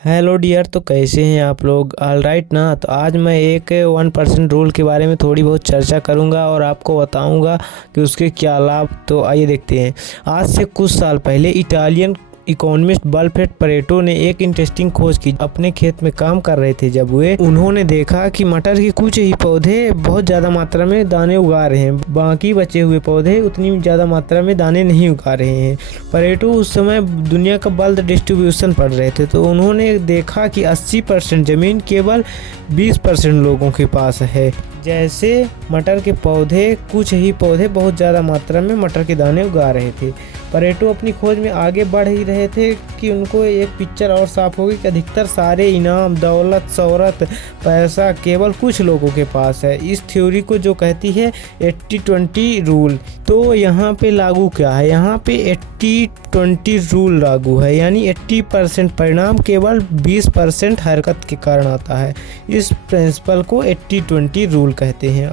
Hello dear. तो कैसे हैं आप लोग? ऑल राइट ना। तो आज मैं एक 1% रूल के बारे में थोड़ी बहुत चर्चा करूंगा और आपको बताऊंगा कि उसके क्या लाभ। तो आइए देखते हैं। आज से कुछ साल पहले इटालियन इकोनॉमिस्ट अल्फ्रेड परेटो ने एक इंटरेस्टिंग खोज की। अपने खेत में काम कर रहे थे जब उन्होंने देखा कि मटर के कुछ ही पौधे बहुत ज़्यादा मात्रा में दाने उगा रहे हैं, बाकी बचे हुए पौधे उतनी ज़्यादा मात्रा में दाने नहीं उगा रहे हैं। परेटो उस समय दुनिया का वेल्थ डिस्ट्रीब्यूशन पढ़ रहे थे, तो उन्होंने देखा कि 80% ज़मीन केवल 20% लोगों के पास है। जैसे मटर के पौधे, कुछ ही पौधे बहुत ज़्यादा मात्रा में मटर के दाने उगा रहे थे। परेटो अपनी खोज में आगे बढ़ ही रहे थे कि उनको एक पिक्चर और साफ होगी कि अधिकतर सारे इनाम, दौलत, शोहरत, पैसा केवल कुछ लोगों के पास है। इस थ्योरी को जो कहती है 80-20 रूल। तो यहाँ पे लागू क्या है? यहाँ पे 80-20 रूल लागू है, यानी 80% परिणाम केवल 20% हरकत के कारण आता है। इस प्रिंसिपल को 80-20 रूल कहते हैं।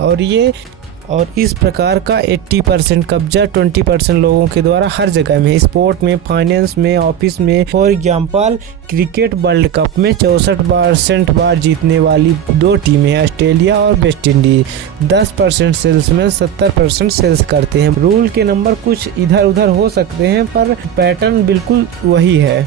और इस प्रकार का 80% कब्जा 20% लोगों के द्वारा हर जगह में, स्पोर्ट में, फाइनेंस में, ऑफिस में। For example, cricket world cup में 64% बार जीतने वाली दो टीमें हैं, ऑस्ट्रेलिया और वेस्ट इंडीज। 10% सेल्समैन 70% सेल्स करते हैं। रूल के नंबर कुछ इधर उधर हो सकते हैं पर पैटर्न बिल्कुल वही है।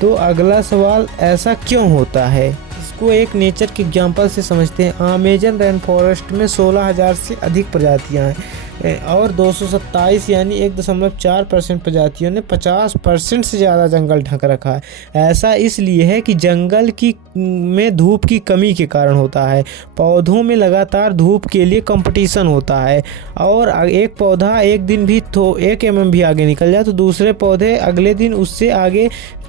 तो अगला सवाल, ऐसा क्यों होता है? इसको एक नेचर के एग्जाम्पल से समझते हैं। अमेजन रेन फॉरेस्ट में 16,000 से अधिक प्रजातियां हैं और 227 यानी 1.4% प्रजातियों ने 50% से ज़्यादा जंगल ढक रखा है। ऐसा इसलिए है कि जंगल में धूप की कमी के कारण होता है। पौधों में लगातार धूप के लिए कंपटीशन होता है और एक पौधा एक दिन भी 1 mm भी आगे निकल जाए तो दूसरे पौधे अगले दिन उससे आगे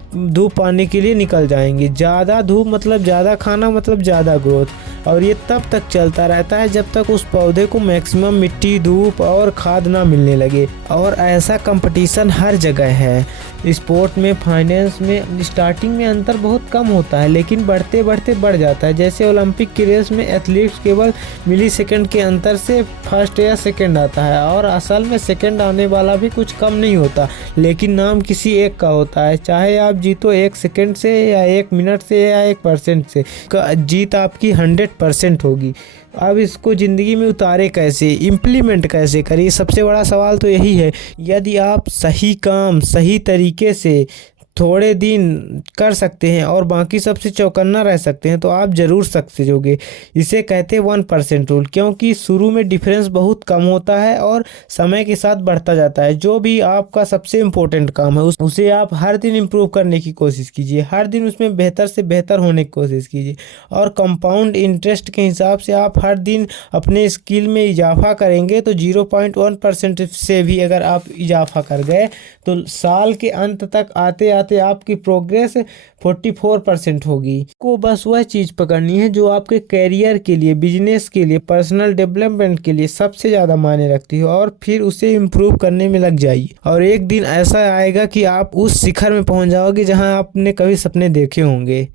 धूप पाने के लिए निकल जाएंगे। ज़्यादा धूप मतलब ज़्यादा खाना, मतलब ज़्यादा ग्रोथ। और ये तब तक चलता रहता है जब तक उस पौधे को मैक्सिमम मिट्टी, धूप और खाद ना मिलने लगे। और ऐसा कंपटीशन हर जगह है। स्पोर्ट में, फाइनेंस में स्टार्टिंग में अंतर बहुत कम होता है, लेकिन बढ़ते बढ़ते बढ़ जाता है। जैसे ओलंपिक की रेस में एथलीट्स केवल मिली सेकेंड के अंतर से फर्स्ट या सेकेंड आता है और असल में सेकेंड आने वाला भी कुछ कम नहीं होता, लेकिन नाम किसी एक का होता है। चाहे आप जीतो 1 सेकेंड से या 1 मिनट से या 1% से, जीत आपकी 100% होगी। अब इसको ज़िंदगी में उतारे कैसे, इम्प्लीमेंट कैसे करिए? सबसे बड़ा सवाल तो यही है। यदि आप सही काम सही तरीके से थोड़े दिन कर सकते हैं और बाकी सबसे चौकन्ना रह सकते हैं तो आप ज़रूर सक्सेस होगे। इसे कहते हैं 1% रूल, क्योंकि शुरू में डिफरेंस बहुत कम होता है और समय के साथ बढ़ता जाता है। जो भी आपका सबसे इम्पोर्टेंट काम है उसे आप हर दिन इम्प्रूव करने की कोशिश कीजिए, हर दिन उसमें बेहतर से बेहतर होने की कोशिश कीजिए। और कंपाउंड इंटरेस्ट के हिसाब से आप हर दिन अपने स्किल में इजाफा करेंगे तो 0.1% से भी अगर आप इजाफा कर गए तो साल के अंत तक आते आते आपकी प्रोग्रेस 44% होगी। को बस वह चीज़ पकड़नी है जो आपके करियर के लिए, बिजनेस के लिए, पर्सनल डेवलपमेंट के लिए सबसे ज़्यादा मायने रखती है और फिर उसे इम्प्रूव करने में लग जाइए। और एक दिन ऐसा आएगा कि आप उस शिखर में पहुंच जाओगे जहां आपने कभी सपने देखे होंगे।